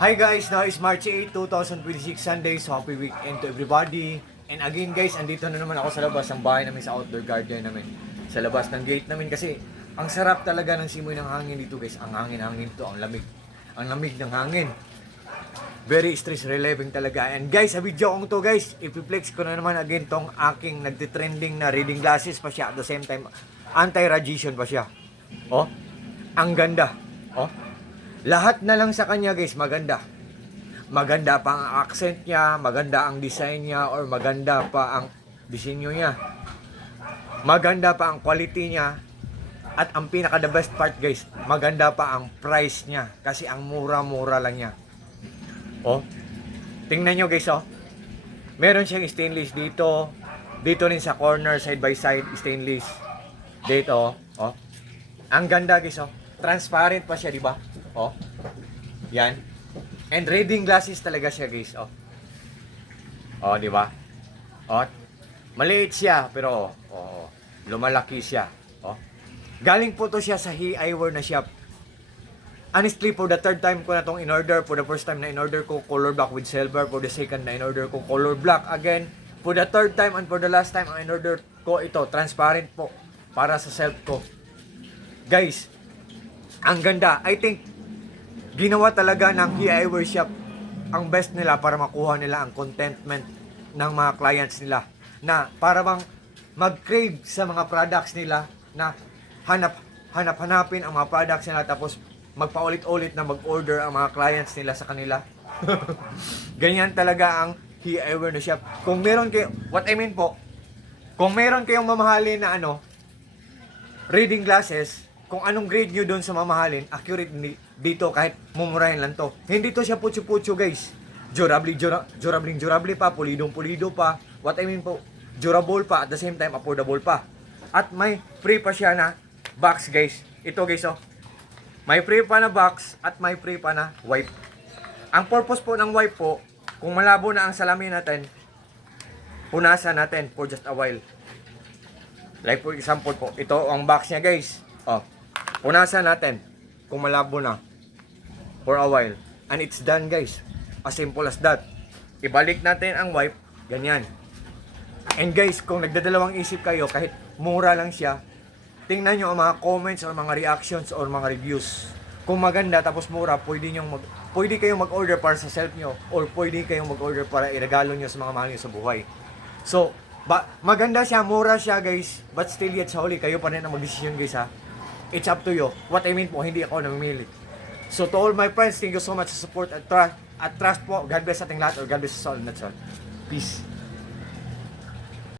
Hi guys, now is March 8, 2026 Sunday, so happy weekend to everybody. And again guys, andito na naman ako sa labas ng bahay namin, sa outdoor garden namin. Sa labas ng gate namin kasi ang sarap talaga ng simoy ng hangin dito guys. Ang hangin to, ang lamig. Ang lamig ng hangin. Very stress relieving talaga. And guys, sa video kong to guys, ipiplex ko na naman again tong aking nagtitrending na reading glasses pa siya. At the same time, anti-radiation pa siya. Oh, ang ganda. Oh, lahat na lang sa kanya guys, maganda. Maganda pa ang accent niya, maganda ang design niya, or maganda pa ang disenyo niya. Maganda pa ang quality niya. At ang pinaka the best part guys, maganda pa ang price niya. Kasi ang mura-mura lang niya. Oh, tingnan nyo guys oh. Meron siyang stainless dito. Dito rin sa corner, side by side, stainless. Dito oh. Ang ganda guys oh. Transparent pa siya, di ba? Oh. Yan. And reading glasses talaga siya, guys. Oh. Oh, di ba? Oh. Maliit siya, pero lumalaki siya. Oh. Galing po to siya sa He Eyewear na shop. Honestly, for the third time ko na tong in-order. For the first time na in-order ko, color black with silver. For the second na in-order ko, color black again. For the third time and for the last time, ang in-order ko ito, transparent po. Para sa self ko. Guys, ang ganda. I think, ginawa talaga ng He Eyewear Shop ang best nila para makuha nila ang contentment ng mga clients nila. Na para bang mag-crave sa mga products nila na hanap-hanapin ang mga products nila tapos magpaulit-ulit na mag-order ang mga clients nila sa kanila. Ganyan talaga ang He Eyewear na Shop. Kung meron kayo, what I mean po, kung meron kayong mamahalin na reading glasses, kung anong grade nyo doon sa mamahalin, accurate dito kahit mumurahin lang to. Hindi to siya putyo-putyo guys. Durable pa, pulidong-pulido pa. What I mean po, durable pa at the same time affordable pa. At may free pa siya na box guys. Ito guys oh. May free pa na box at may free pa na wipe. Ang purpose po ng wipe po, kung malabo na ang salamin natin, punasan natin for just a while. Like for example po, ito ang box niya guys. Oh. Punasan natin kung malabo na for a while. And it's done guys. As simple as that. Ibalik natin ang wipe. Ganyan. And guys, kung nagdadalawang isip kayo, kahit mura lang siya, tingnan nyo ang mga comments or mga reactions or mga reviews. Kung maganda tapos mura, pwede kayong mag-order para sa self nyo or pwede kayong mag-order para iregalo nyo sa mga mahal nyo sa buhay. So, maganda siya, mura siya guys, but still yet sa huli, kayo pa rin ang mag-decision guys ha. It's up to you. What I mean po, hindi ako namimili. So to all my friends, thank you so much sa support at trust po. God bless ating lahat or God bless us all. That's all. Peace.